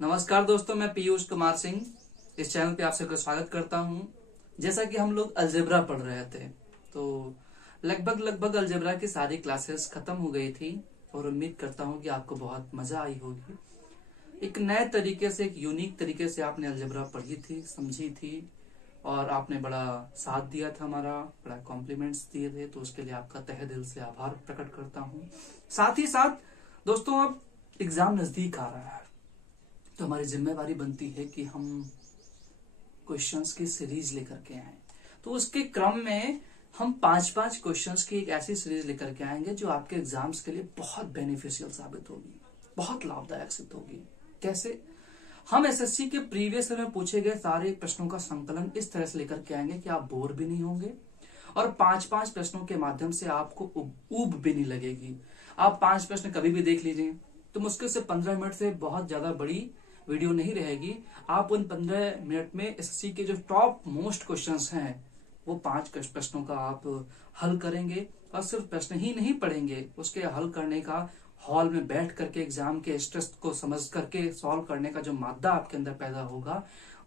नमस्कार दोस्तों, मैं पीयूष कुमार सिंह इस चैनल पे आप सबका स्वागत करता हूं। जैसा कि हम लोग अलजेब्रा पढ़ रहे थे तो लगभग अलजेब्रा की सारी क्लासेस खत्म हो गई थी और उम्मीद करता हूं कि आपको बहुत मजा आई होगी। एक नए तरीके से, एक यूनिक तरीके से आपने अलजेब्रा पढ़ी थी, समझी थी और आपने बड़ा साथ दिया था, हमारा बड़ा कॉम्प्लीमेंट्स दिए थे, तो उसके लिए आपका तहे दिल से आभार प्रकट करता हूँ। साथ ही साथ दोस्तों, अब एग्जाम नजदीक आ रहा है तो हमारी जिम्मेवारी बनती है कि हम क्वेश्चंस की सीरीज लेकर के आए। तो उसके क्रम में हम 5-5 क्वेश्चंस की एक ऐसी सीरीज लेकर के आएंगे जो आपके एग्जाम्स के लिए बहुत बेनिफिशियल साबित होगी, बहुत लाभदायक सिद्ध होगी। कैसे? हम एसएससी के प्रीवियस ईयर में पूछे गए सारे प्रश्नों का संकलन इस तरह से लेकर के आएंगे कि आप बोर भी नहीं होंगे और 5-5 प्रश्नों के माध्यम से आपको ऊब भी नहीं लगेगी। आप 5 प्रश्न कभी भी देख लीजिए तो मुश्किल से 15 मिनट से बहुत ज्यादा बड़ी वीडियो नहीं रहेगी। आप उन 15 मिनट में एसएससी के जो टॉप मोस्ट क्वेश्चंस हैं वो 5 प्रश्नों का आप हल करेंगे और सिर्फ प्रश्न ही नहीं पढ़ेंगे, उसके हल करने का हॉल में बैठ करके एग्जाम के स्ट्रेस को समझ करके सॉल्व करने का जो मादा आपके अंदर पैदा होगा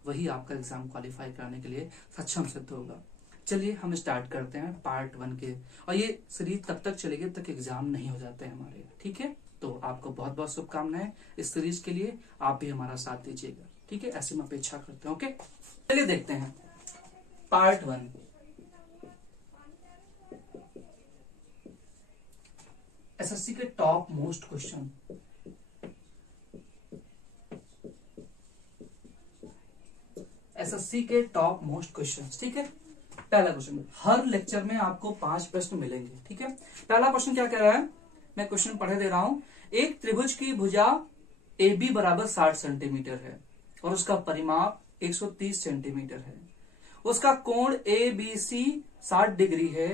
वही आपका एग्जाम क्वालिफाई करने के लिए सक्षम सिद्ध होगा। चलिए हम स्टार्ट करते हैं पार्ट 1 के, और ये सीरीज तब तक चलेगी तब तक एग्जाम नहीं हो जाते हमारे, ठीक है? तो आपको बहुत बहुत शुभकामनाएं इस सीरीज के लिए, आप भी हमारा साथ दीजिएगा, ठीक है? ऐसी मैं अपेक्षा करते हैं। ओके, चलिए देखते हैं पार्ट 1। एसएससी के टॉप मोस्ट क्वेश्चन। एसएससी के टॉप मोस्ट क्वेश्चन, ठीक है? पहला क्वेश्चन, हर लेक्चर में आपको 5 प्रश्न मिलेंगे, ठीक है? पहला क्वेश्चन क्या कह रहा है, मैं क्वेश्चन पढ़े दे रहा हूं। एक त्रिभुज की भुजा AB बराबर 60 सेंटीमीटर है और उसका परिमाप 130 सेंटीमीटर है। उसका कोण ABC 60 डिग्री है,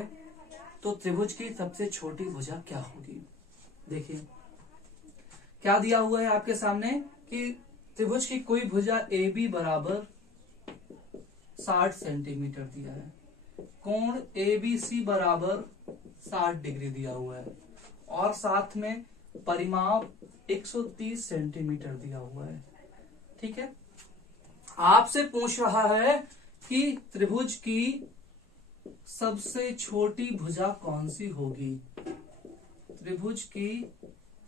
तो त्रिभुज की सबसे छोटी भुजा क्या होगी? देखिए क्या दिया हुआ है आपके सामने कि त्रिभुज की कोई भुजा AB बराबर 60 सेंटीमीटर दिया है, कोण ABC बराबर 60 डिग्री दिया हुआ है और साथ में परिमाप 130 सेंटीमीटर दिया हुआ है, ठीक है? आपसे पूछ रहा है कि त्रिभुज की सबसे छोटी भुजा कौन सी होगी? त्रिभुज की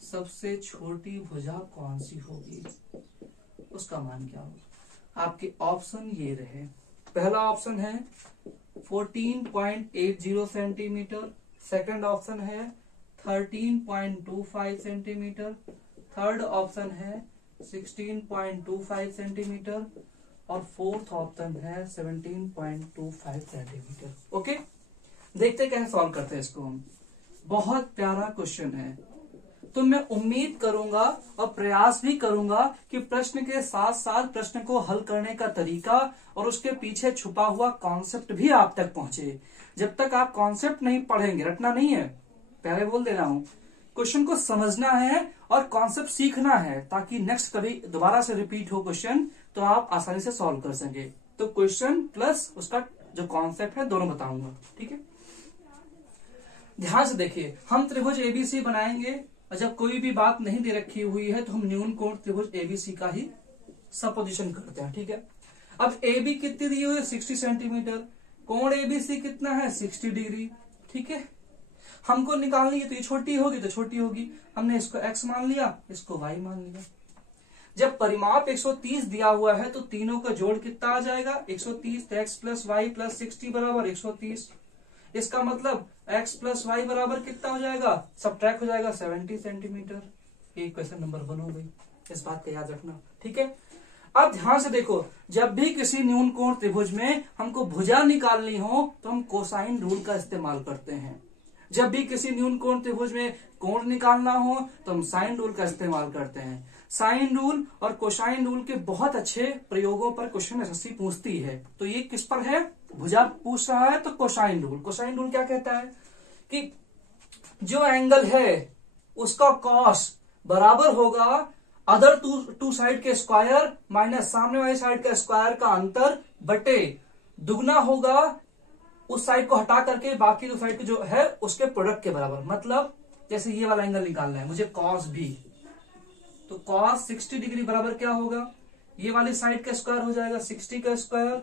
सबसे छोटी भुजा कौन सी होगी, उसका मान क्या होगा? आपके ऑप्शन ये रहे। पहला ऑप्शन है 14.80 सेंटीमीटर, सेकंड ऑप्शन है 13.25 सेंटीमीटर, थर्ड ऑप्शन है 16.25 सेंटीमीटर और फोर्थ ऑप्शन है 17.25 सेंटीमीटर। ओके, देखते कैसे सॉल्व करते हैं इसको हम। बहुत प्यारा क्वेश्चन है, तो मैं उम्मीद करूंगा और प्रयास भी करूंगा कि प्रश्न के साथ साथ प्रश्न को हल करने का तरीका और उसके पीछे छुपा हुआ कॉन्सेप्ट भी आप तक पहुंचे। जब तक आप कॉन्सेप्ट नहीं पढ़ेंगे, रटना नहीं है, पहले बोल दे रहा हूं, क्वेश्चन को समझना है और कॉन्सेप्ट सीखना है ताकि नेक्स्ट कभी दोबारा से रिपीट हो क्वेश्चन तो आप आसानी से सॉल्व कर सके। तो क्वेश्चन प्लस उसका जो कॉन्सेप्ट है दोनों बताऊंगा, ठीक है? ध्यान से देखिए, हम त्रिभुज ABC बनाएंगे और जब कोई भी बात नहीं दे रखी हुई है तो हम न्यून कोण त्रिभुज ABC का ही सपोजिशन करते हैं, ठीक है? अब AB कितनी दी हुई है? 60 सेंटीमीटर, कोण ABC कितना है? 60 डिग्री, ठीक है? हमको निकालनी है तो ये छोटी होगी तो छोटी होगी, हमने इसको x मान लिया, इसको y मान लिया। जब परिमाप 130 दिया हुआ है तो तीनों का जोड़ कितना आ जाएगा? 130, तो x प्लस वाई प्लस 60 बराबर 130। इसका मतलब x प्लस वाई बराबर कितना हो जाएगा? सब्ट्रैक्ट हो जाएगा 70 सेंटीमीटर। एक क्वेश्चन नंबर 1 हो गई, इस बात का याद रखना, ठीक है? अब ध्यान से देखो, जब भी किसी न्यून कोण त्रिभुज में हमको भुजा निकालनी हो तो हम कोसाइन रूल का इस्तेमाल करते हैं। जब भी किसी न्यून कोण त्रिभुज में कोण निकालना हो तो हम साइन रूल का इस्तेमाल करते हैं। साइन रूल और कोसाइन रूल के बहुत अच्छे प्रयोगों पर क्वेश्चन एसएससी पूछती है। तो ये किस पर है? भुजा पूछ रहा है तो कोसाइन रूल। कोसाइन रूल क्या कहता है कि जो एंगल है उसका कॉस बराबर होगा अदर टू साइड के स्क्वायर माइनस सामने वाली साइड का स्क्वायर का अंतर बटे दुगना होगा उस साइड को हटा करके बाकी दो साइड जो है उसके प्रोडक्ट के बराबर। मतलब जैसे ये वाला एंगल निकालना है मुझे cos B, तो cos 60 डिग्री बराबर क्या होगा, ये वाली साइड का स्क्वायर हो जाएगा 60 का स्क्वायर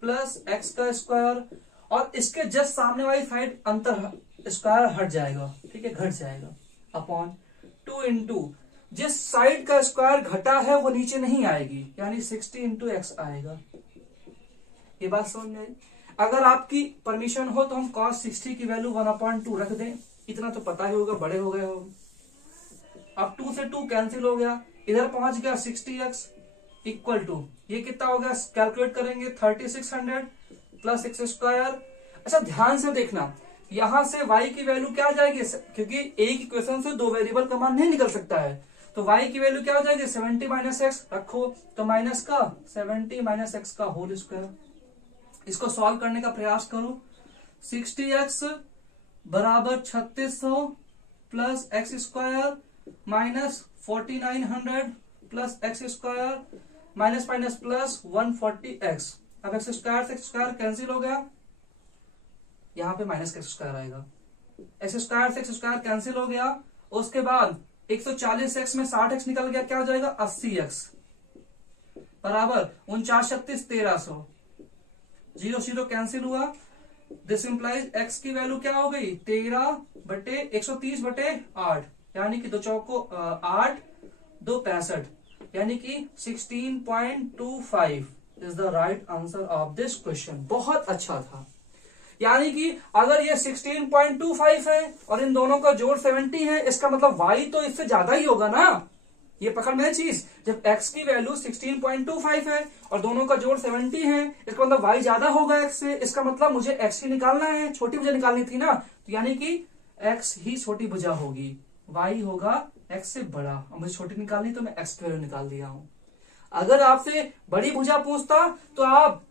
प्लस x का स्क्वायर, और इसके जस्ट सामने वाली साइड अंतर स्क्वायर हट जाएगा, ठीक है, घट जाएगा, अपॉन 2 इंटू जिस साइड का स्क्वायर घटा है वो नीचे नहीं आएगी, यानी 60 इंटू एक्स आएगा। ये बात समझ में आई। अगर आपकी परमिशन हो तो हम cos 60 की वैल्यू 1/2 रख दें, इतना तो पता ही होगा, बड़े हो गए हो। अब 2 से 2 कैंसिल हो गया, इधर पहुंच गया 60x इक्वल टू ये कितना हो गया, कैलकुलेट करेंगे 3600 प्लस एक्स स्क्वायर। अच्छा ध्यान से देखना, यहां से y की वैल्यू क्या आ जाएगी, क्योंकि एक इक्वेशन से दो वेरिएबल का मान नहीं निकल सकता है, तो y की वैल्यू क्या हो जाएगी 70 माइनस एक्स रखो, तो माइनस का 70 माइनस एक्स का होल स्क्वायर। इसको सॉल्व करने का प्रयास करो, 60x बराबर 3600 plus x square minus 4900 plus x square minus minus plus 140x। अब एक्स स्क्वायर से एक्स स्क्वायर कैंसिल हो गया, यहां पे माइनस का एक्स स्क्वायर आएगा, एक्स स्क्वायर से एक्स स्क्वायर कैंसिल हो गया। उसके बाद 140x में 60x निकल गया, क्या हो जाएगा 80x बराबर 49 36 1300, 0 0 कैंसिल हुआ। दिस इंप्लाइज x की वैल्यू क्या हो गई 13/130/8, यानी कि 2 चौको 8 2 65, यानी कि 16.25 is the right answer of this question. बहुत अच्छा था, यानी कि अगर ये 16.25 है और इन दोनों का जोड़ 70 है, इसका मतलब y तो इससे ज्यादा ही होगा ना। ये पकड़ में चीज, जब x की वैल्यू 16.25 है और दोनों का जोड़ 70 है, इसका मतलब y ज्यादा होगा x से। इसका मतलब मुझे x ही निकालना है, छोटी भुजा निकालनी थी ना, तो यानी कि x ही छोटी भुजा होगी, y होगा x से बड़ा। और मुझे छोटी निकालनी तो मैं x की वैल्यू निकाल दिया हूं। अगर आपसे बड़ी भुजा पूछता तो आप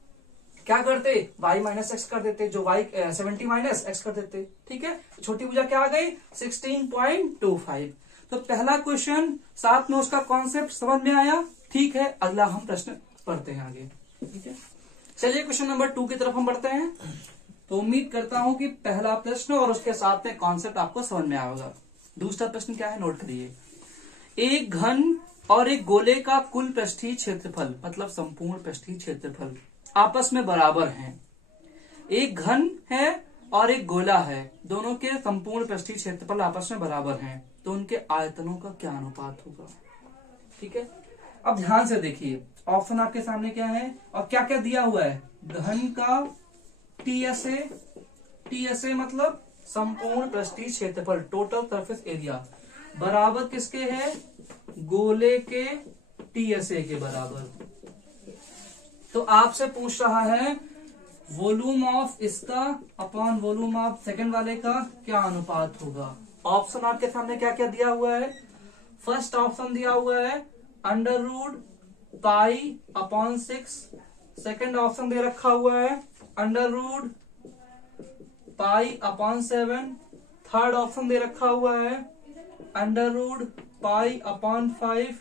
क्या करते, y माइनस एक्स कर देते, जो y 70 माइनस एक्स कर देते, ठीक है। छोटी भुजा क्या आ गई 16.25। तो पहला क्वेश्चन साथ में उसका कॉन्सेप्ट समझ में आया, ठीक है। अगला हम प्रश्न पढ़ते हैं आगे, ठीक है। चलिए क्वेश्चन नंबर 2 की तरफ हम बढ़ते हैं। तो उम्मीद करता हूं कि पहला प्रश्न और उसके साथ में कॉन्सेप्ट आपको समझ में आया होगा। दूसरा प्रश्न क्या है, नोट करिए। एक घन और एक गोले का कुल पृष्ठीय क्षेत्रफल, मतलब संपूर्ण पृष्ठीय क्षेत्रफल आपस में बराबर हैं। एक घन है और एक गोला है, दोनों के संपूर्ण पृष्ठीय क्षेत्रफल आपस में बराबर हैं, तो उनके आयतनों का क्या अनुपात होगा, ठीक है। अब ध्यान से देखिए, ऑप्शन आपके सामने क्या है और क्या क्या दिया हुआ है। घन का टीएसए मतलब संपूर्ण पृष्ठीय क्षेत्रफल, टोटल सरफेस एरिया, बराबर किसके है, गोले के टीएसए के बराबर। तो आपसे पूछ रहा है वॉल्यूम ऑफ इसका अपॉन वॉल्यूम ऑफ सेकंड वाले का क्या अनुपात होगा। ऑप्शन आपके सामने क्या क्या दिया हुआ है। फर्स्ट ऑप्शन दिया हुआ है √π/6, सेकंड ऑप्शन दे रखा हुआ है √π/7, थर्ड ऑप्शन दे रखा हुआ है √π/5,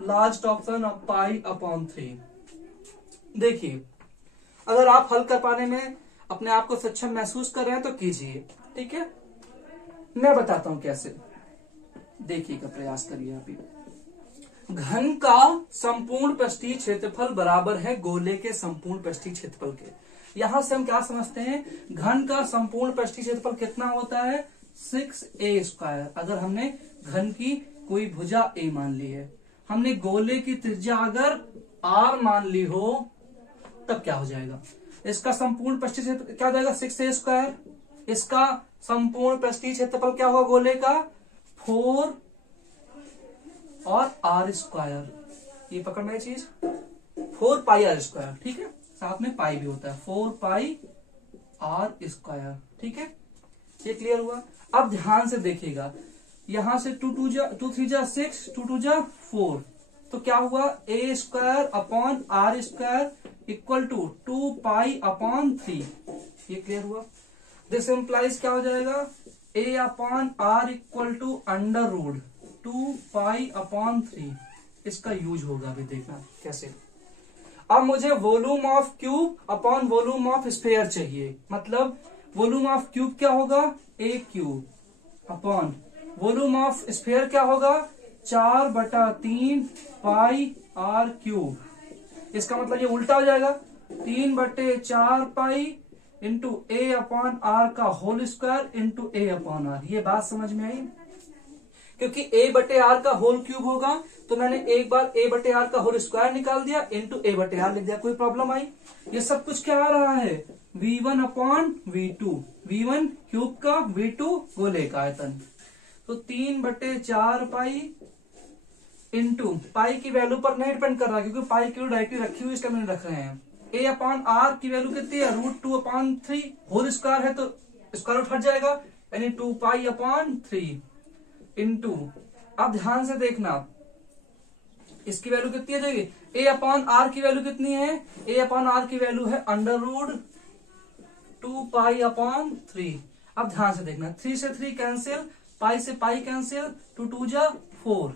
लास्ट ऑप्शन ऑफ π/3। देखिए, अगर आप हल कर पाने में अपने आप को सक्षम महसूस कर रहे हैं तो कीजिए, ठीक है। मैं बताता हूं कैसे, देखिएगा, प्रयास करिए आप। घन का संपूर्ण पृष्ठीय क्षेत्रफल बराबर है गोले के संपूर्ण पृष्ठीय क्षेत्रफल के। यहां से हम क्या समझते हैं, घन का संपूर्ण पृष्ठीय क्षेत्रफल कितना होता है 6a²। अगर हमने घन की कोई भुजा a मान ली है, हमने गोले की त्रिज्या अगर r मान ली हो, तब क्या हो जाएगा, इसका संपूर्ण पृष्ठीय क्षेत्रफल क्या हो जाएगा 6a²। इसका संपूर्ण पृष्ठीय क्षेत्रफल क्या होगा गोले का 4 और r²। ये पकड़ में चीज 4πr², ठीक है, साथ में पाई भी होता है 4πr², ठीक है। ये क्लियर हुआ। अब ध्यान से देखिएगा, यहां से 2 3 जा 6, 2 2 जा 4, तो क्या हुआ a²/r² इक्वल टू 2π/3। ये क्लियर हुआ। दिस इंप्लाइज क्या हो जाएगा a/r इक्वल टू √2π/3। इसका यूज होगा, अभी देखना कैसे। अब मुझे volume of cube upon volume of sphere चाहिए, मतलब वॉल्यूम ऑफ क्यूब क्या होगा a³ upon volume of sphere क्या होगा 4/3 पाई आर क्यूब। इसका मतलब ये उल्टा हो जाएगा, 3/4 pi into A upon R का whole square into A upon R. ये बात समझ में आई? क्योंकि a बटे आर का होल क्यूब होगा तो मैंने एक बार a बटे आर का होल स्क्वायर निकाल दिया इंटू a बटे आर लिख दिया। कोई प्रॉब्लम आई? ये सब कुछ क्या आ रहा है, v1 upon v2, v1 cube का v2 गोले का आयतन। तो 3/4 पाई इंटू पाई की वैल्यू पर नहीं डिपेंड कर रहा क्योंकि पाई की वैल्यू डायरेक्टली रखी हुई इसलिए मैंने रख रहे हैं। a अपॉन आर की वैल्यू कितनी है, √2/3 होल स्क्वायर है तो स्क्वायर रूट हट जाएगा यानी 2 पाई अपॉन 3 इंटू, अब ध्यान से देखना इसकी वैल्यू कितनी आ जाएगी, a अपॉन आर की वैल्यू कितनी है, a अपॉन आर की वैल्यू है √2 पाई अपॉन 3। अब ध्यान से देखना, 3 से 3 कैंसिल, पाई से पाई कैंसिल, 2 2 जा 4।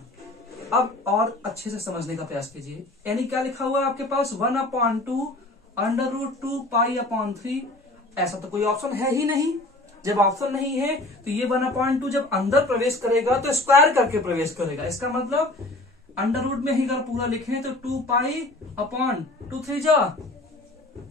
अब और अच्छे से समझने का प्रयास कीजिए, यानी क्या लिखा हुआ है आपके पास, 1/2 √2 पाई अपॉन 3। ऐसा तो कोई ऑप्शन है ही नहीं। जब ऑप्शन नहीं है तो ये 1/2 जब अंदर प्रवेश करेगा तो स्क्वायर करके प्रवेश करेगा। इसका मतलब अंडर रूट में ही अगर पूरा लिखें तो 2 पाई अपॉन 2 3 जा,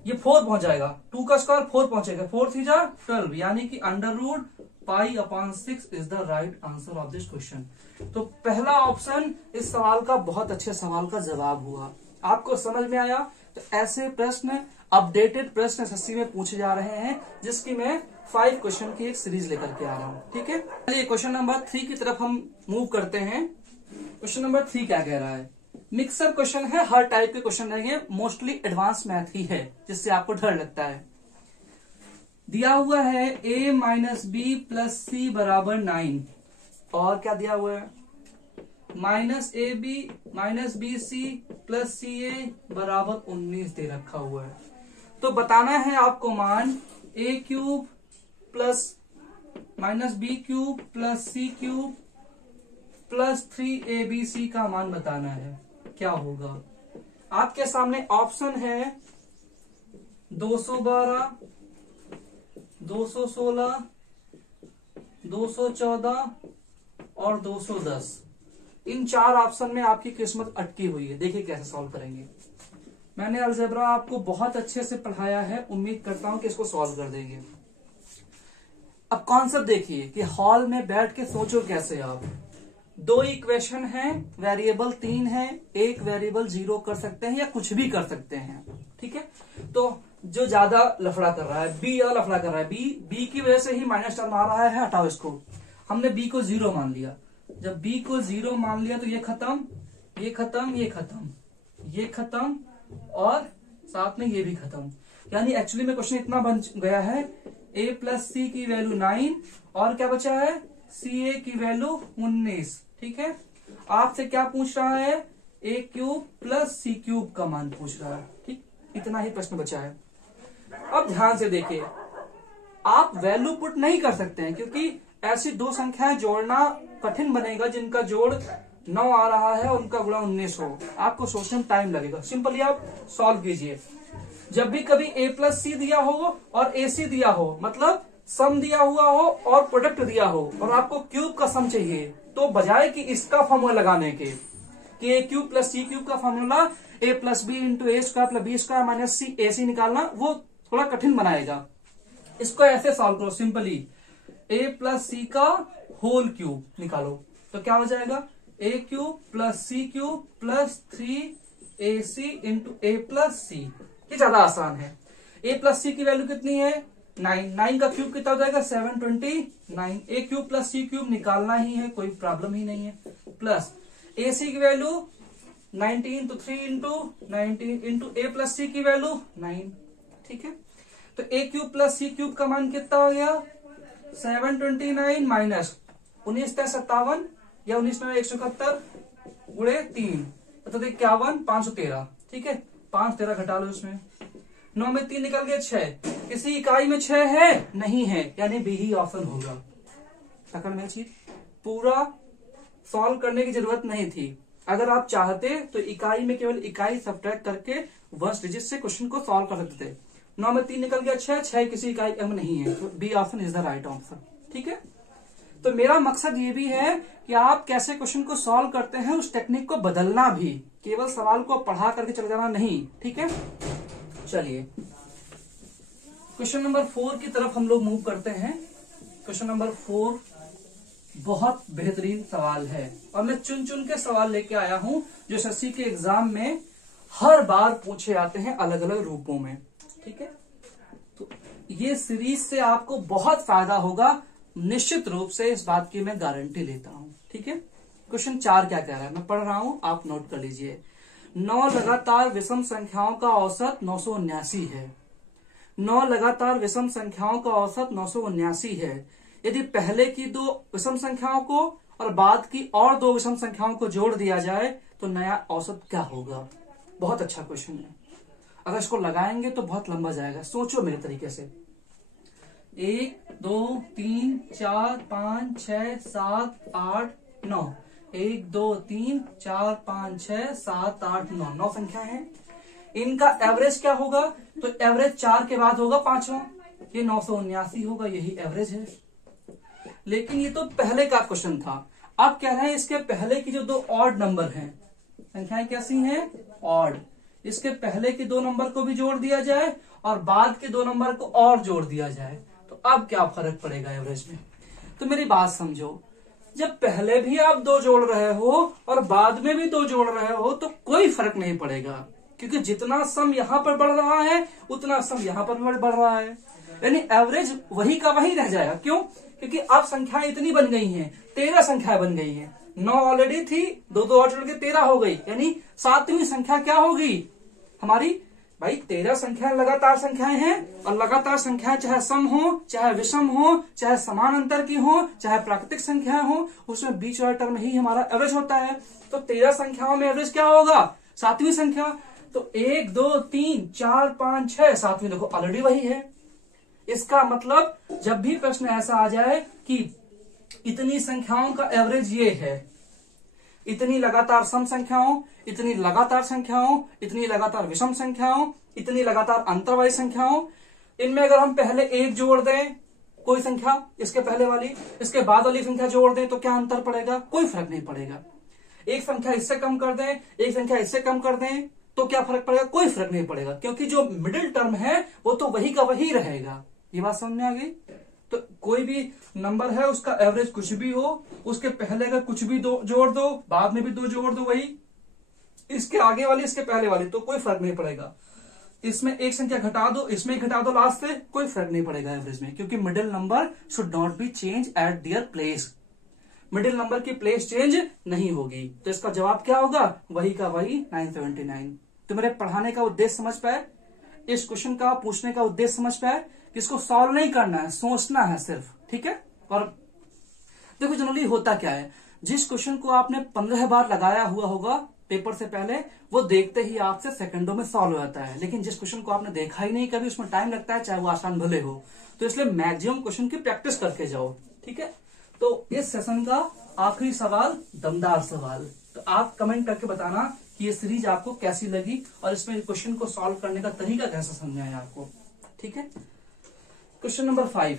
ये 4 पहुंच जाएगा, 2 का स्क्वायर 4 पहुंचेगा, 4 3 जा 12, यानी कि √ pi upon 6 is the right answer of this question. तो पहला ऑप्शन इस सवाल का बहुत अच्छे सवाल का जवाब हुआ। आपको समझ में आया? तो ऐसे प्रश्न, अपडेटेड प्रश्न एसएससी में पूछे जा रहे हैं जिसकी मैं 5 क्वेश्चन की एक सीरीज लेकर के आ रहा हूं। ठीक है, चलिए क्वेश्चन नंबर 3 की तरफ हम मूव करते हैं। क्वेश्चन नंबर 3 क्या कह रहा है, मिक्सर क्वेश्चन है, हर टाइप के क्वेश्चन रहेंगे, मोस्टली एडवांस मैथ ही है जिससे आपको डर लगता है। दिया हुआ है a minus B plus C बराबर 9, और क्या दिया हुआ है, -ab minus B C plus C A बराबर 19 दे रखा हुआ है। तो बताना है आपको मान a cube plus -b cube plus c cube plus 3abc का मान बताना है। क्या होगा? आपके सामने ऑप्शन है 212, 216, 214 और 210। इन 4 ऑप्शन में आपकी किस्मत अटकी हुई है। देखिए कैसे सॉल्व करेंगे। मैंने अलजेब्रा आपको बहुत अच्छे से पढ़ाया है, उम्मीद करता हूं कि इसको सॉल्व कर देंगे। अब कॉन्सेप्ट देखिए कि हॉल में बैठ के सोचो कैसे आप। 2 इक्वेशन है, वेरिएबल 3 है, एक वेरिएबल 0 कर सकते हैं या कुछ भी कर सकते हैं। ठीक है, तो जो ज्यादा लफड़ा कर रहा है बी, या लफड़ा कर रहा है बी की वजह से ही माइनस टर्म आ रहा है, हटाओ इसको। हमने बी को 0 मान लिया, जब बी को 0 मान लिया तो ये खत्म, ये खत्म, ये खत्म, ये खत्म और साथ में ये भी खत्म। यानी एक्चुअली में क्वेश्चन इतना बन गया है, a प्लस सी की वैल्यू 9 और क्या बचा है, सी ए की वैल्यू 19। ठीक है, आपसे क्या पूछ रहा है, a cube plus C cube का मान पूछ रहा है। ठीक, इतना ही प्रश्न बचा है। अब ध्यान से देखिए, आप वैल्यू पुट नहीं कर सकते हैं क्योंकि ऐसी 2 संख्याएं जोड़ना कठिन बनेगा जिनका जोड़ 9 आ रहा है और उनका गुणा 19 हो। आपको सोचने में टाइम लगेगा। सिंपली आप सॉल्व कीजिए। जब भी कभी a प्लस सी दिया हो और ए सी दिया हो, मतलब सम दिया हुआ हो और प्रोडक्ट दिया हो और आपको क्यूब का सम चाहिए, तो बजाय कि इसका फॉर्मूला लगाने के कि a cube plus C cube का formula a plus B into A square plus B square minus C A C निकालना, वो थोड़ा कठिन बनाएगा। इसको ऐसे सॉल्व करो, सिंपली a प्लस सी का होल क्यूब निकालो तो क्या हो जाएगा, a cube plus C cube plus 3ac into A plus C. ये ज्यादा आसान है। a प्लस सी की वैल्यू कितनी है, 9 का क्यूब कितना हो जाएगा, 729। a cube plus C cube निकालना ही है, कोई प्रॉब्लम ही नहीं है। प्लस ac की वैल्यू 19 तो 3 into 19 into A plus C की वैल्यू 9। ठीक है, तो a cube plus C cube का मान कितना हो गया, 729 माइनस 19 57 या 19 में 171 गुणे 3 मतलब 51 513। ठीक है, 5 13 घटा लो इसमें, 9 में 3 निकल गए 6। किसी इकाई में 6 है नहीं है, यानी बी ही ऑप्शन होगा। पकड़ में चीज, पूरा सॉल्व करने की जरूरत नहीं थी। अगर आप चाहते तो इकाई में केवल इकाई सब्ट्रैक्ट करके वंश डिजिट से क्वेश्चन को सॉल्व कर सकते थे। 9 में 3 निकल गया 6 किसी इकाई में नहीं है, तो B option is the right answer. ठीक है, तो मेरा मकसद ये भी है कि आप कैसे क्वेश्चन को सॉल्व करते हैं उस टेक्निक को बदलना भी, केवल सवाल को पढ़ा करके चले जाना नहीं। ठीक है, चलिए क्वेश्चन नंबर 4 की तरफ हम लोग मूव करते हैं। क्वेश्चन नंबर 4 बहुत बेहतरीन सवाल है और मैं चुन चुन के सवाल लेके आया हूं जो एसएससी के एग्जाम में हर बार पूछे जाते हैं अलग अलग रूपों में। ठीक है, तो ये सीरीज से आपको बहुत फायदा होगा, निश्चित रूप से इस बात की मैं गारंटी लेता हूं। ठीक है, क्वेश्चन 4 क्या कह रहा है, मैं पढ़ रहा हूं, आप नोट कर लीजिए। 9 लगातार विषम संख्याओं का औसत 979 है। 9 लगातार विषम संख्याओं का औसत 979 है। यदि पहले की 2 विषम संख्याओं को और बाद की और 2 विषम संख्याओं को जोड़ दिया जाए तो नया औसत क्या होगा। बहुत अच्छा क्वेश्चन है, अगर इसको लगाएंगे तो बहुत लंबा जाएगा। सोचो मेरे तरीके से, 1 2 3 4 5 6 7 8 9, 1 2 3 4 5 6 7 8 9, 9 संख्या है। इनका एवरेज क्या होगा, तो एवरेज 4 के बाद होगा 5वां, ये 979 होगा, यही एवरेज है। लेकिन ये तो पहले का क्वेश्चन था, अब कह रहे हैं इसके पहले की जो 2 ऑड नंबर हैं, संख्याएं कैसी हैं, ऑड, इसके पहले के 2 नंबर को भी जोड़ दिया जाए और बाद के 2 नंबर को और जोड़ दिया जाए तो अब क्या फर्क पड़ेगा एवरेज में। तो मेरी बात समझो, जब पहले भी आप 2 जोड़ रहे हो और बाद में भी 2 जोड़ रहे हो तो कोई फर्क नहीं पड़ेगा, क्योंकि जितना सम यहां पर बढ़ रहा है उतना सम यहां पर बढ़ रहा है, यानी एवरेज वही का वही रह जाएगा। क्यों, क्योंकि अब संख्याएं इतनी बन गई हैं, 13 संख्याएं बन गई हैं। 9 ऑलरेडी थी, 2 और जोड़ के 13 हो गई, यानी 7वीं संख्या क्या होगी हमारी, भाई 13 संख्याएं लगातार संख्याएं हैं और लगातार संख्याएं चाहे सम हो, चाहे विषम हो, चाहे समान अंतर की हो, चाहे प्राकृतिक संख्याएं हो, उसमें बीच वाला टर्म ही हमारा एवरेज होता है। तो 13 संख्याओं में एवरेज क्या होगा, 7वीं संख्या। तो 1 2 3 4 5 6 7वीं देखो ऑलरेडी वही है। इसका मतलब जब भी प्रश्न ऐसा आ जाए कि इतनी संख्याओं का एवरेज ये है, इतनी लगातार सम संख्याओं, इतनी लगातार संख्याओं, इतनी लगातार विषम संख्याओं, इतनी लगातार अंतर वाली संख्याओं, इनमें अगर हम पहले 1 जोड़ दें कोई संख्या, इसके पहले वाली, इसके बाद वाली संख्या जोड़ दें तो क्या अंतर पड़ेगा, कोई फर्क नहीं पड़ेगा। एक संख्या इससे कम कर दें, एक संख्या इससे कम कर दें तो क्या फर्क पड़ेगा, कोई फर्क नहीं पड़ेगा, क्योंकि जो मिडिल टर्म है वो तो वही का वही रहेगा। ये बात समझ में आ गई। तो कोई भी नंबर है उसका एवरेज कुछ भी हो, उसके पहले का कुछ भी जोड़ दो, बाद में भी 2 जोड़ दो, वही इसके आगे वाली इसके पहले वाली, तो कोई फर्क नहीं पड़ेगा। इसमें एक संख्या घटा दो, इसमें घटा दो लास्ट से, कोई फर्क नहीं पड़ेगा एवरेज में, क्योंकि middle number should not be change at their place. Middle number की प्लेस चेंज नहीं होगी, तो इसका जवाब क्या होगा, वही का वही 979। तो मेरे पढ़ाने का उद्देश्य समझ पाए, इस क्वेश्चन का पूछने का उद्देश्य समझ पाए, इसको सॉल्व नहीं करना है, सोचना है सिर्फ। ठीक है, और देखो जनरली होता क्या है, जिस क्वेश्चन को आपने 15 बार लगाया हुआ होगा पेपर से पहले, वो देखते ही आपसे सेकंडों में सॉल्व हो जाता है। लेकिन जिस क्वेश्चन को आपने देखा ही नहीं कभी, उसमें टाइम लगता है, चाहे वो आसान भले हो। तो इसलिए मैक्सिमम क्वेश्चन की प्रैक्टिस करके जाओ। ठीक है, तो इस सेशन का आखिरी सवाल, दमदार सवाल, तो आप कमेंट करके बताना कि ये सीरीज आपको कैसी लगी और इसमें क्वेश्चन को सॉल्व करने का तरीका कैसा समझा है आपको। ठीक है, क्वेश्चन नंबर 5,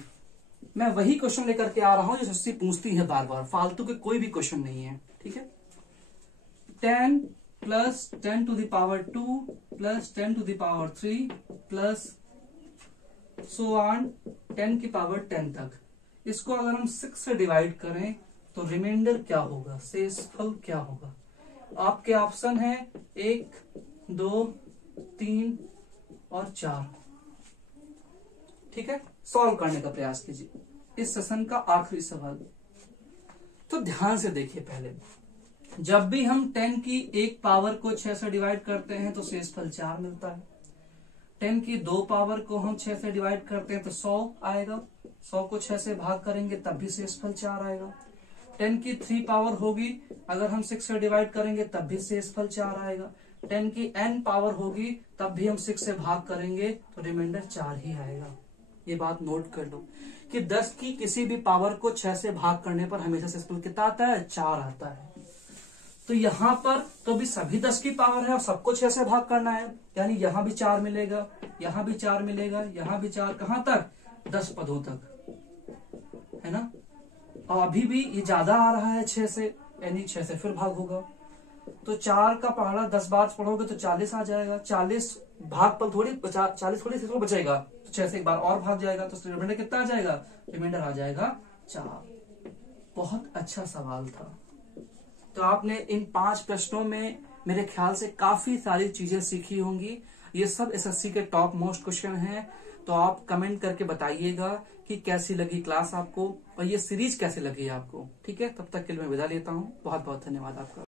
मैं वही क्वेश्चन लेकर के आ रहा हूं जो एसएससी पूछती है बार बार, फालतू के कोई भी क्वेश्चन नहीं है। ठीक है, 10 plus 10 to the power 2 plus 10 to the power 3 plus so on 10 की पावर 10 तक, इसको अगर हम 6 से डिवाइड करें तो रिमाइंडर क्या होगा, शेषफल क्या होगा। आपके ऑप्शन है 1 2 3 और 4। ठीक है, सॉल्व करने का प्रयास कीजिए। इस सेशन का आखिरी सवाल, तो ध्यान से देखिए। पहले जब भी हम 10 की एक पावर को 6 से डिवाइड करते हैं तो शेषफल 4 मिलता है। 10 की 2 पावर को हम 6 से डिवाइड करते हैं तो 100 आएगा। 100 को 6 से भाग करेंगे तब भी शेषफल 4 आएगा। 10 की 3 पावर होगी, अगर हम 6 से डिवाइड करेंगे तब भी शेषफल 4 आएगा। 10 की n पावर होगी, तब भी हम 6 से भाग करेंगे तो रिमाइंडर 4 ही आएगा। ये बात नोट कर लो कि 10 की किसी भी पावर को 6 से भाग करने पर हमेशा शेषफल कितना आता है, 4 आता है। तो यहाँ पर तो भी सभी 10 की पावर है और सबको 6 से भाग करना है, यानी यहाँ भी 4 मिलेगा, यहाँ भी 4 मिलेगा, यहाँ भी 4, कहां तक, 10 पदों तक, है ना। और अभी भी ये ज्यादा आ रहा है 6 से, यानी 6 से फिर भाग होगा। तो 4 का पहाड़ा 10 बार पढ़ोगे तो 40 आ जाएगा। 40 भाग पर थोड़ी 40 थोड़ी से तो बचेगा, तो 6 से एक बार और भाग जाएगा, तो रिमाइंडर कितना आ जाएगा? रिमाइंडर आ जाएगा 4। बहुत अच्छा सवाल था। तो आपने इन 5 प्रश्नों में मेरे ख्याल से काफी सारी चीजें सीखी होंगी। ये सब एसएससी के टॉप मोस्ट क्वेश्चन हैं। तो आप कमेंट करके बताइएगा कि कैसी लगी क्लास आपको और ये सीरीज कैसी लगी आपको। ठीक है, तब तक के लिए मैं विदा लेता हूँ। बहुत बहुत धन्यवाद आपका।